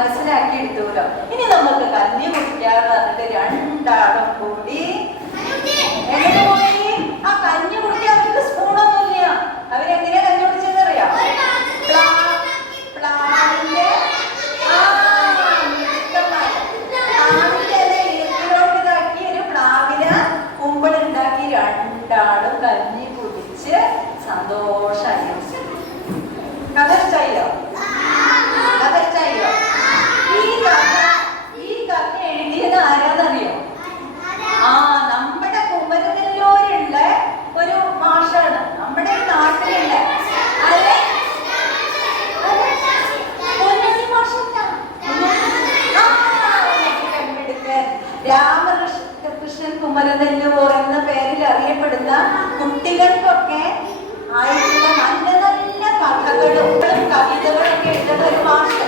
മനസ്സിലാക്കി എടുത്തുല്ലോ. ഇനി നമുക്ക് കഞ്ഞി കുടിക്കാന്ന് പറഞ്ഞിട്ട് രണ്ടാളും കൂടി എങ്ങനെ പോയി? ആ കഞ്ഞി കുടിക്കാൻ അവർക്ക് സ്പൂണൊന്നുമില്ല. അവരെങ്ങനെയാ കഞ്ഞി കുടിച്ചെന്നറിയാം? പ്ലാവിന്റെ ഇതാക്കി ഒരു പ്ലാവില കുമ്പിളുണ്ടാക്കി രണ്ടാളും കഞ്ഞി കുടിച്ച് സന്തോഷമായി. കഥ ഇഷ്ടായോ? കഥ ഇഷ്ടായോ? ഈ കഥ എഴുതിയത് ആരാന്നറിയോ? ആ, നമ്മുടെ കുമരനെല്ലൂരുള്ള ഒരു മാഷാണ്, നമ്മുടെ നാട്ടിലുള്ള. രാമകൃഷ്ണൻ കുമരനെല്ലൂർ എന്ന പേരിൽ അറിയപ്പെടുന്ന കുട്ടികൾക്കൊക്കെ ആയിട്ടുള്ള നല്ല നല്ല കഥകളും കവിതകളൊക്കെ എഴുതുന്ന ഒരു മാഷ്.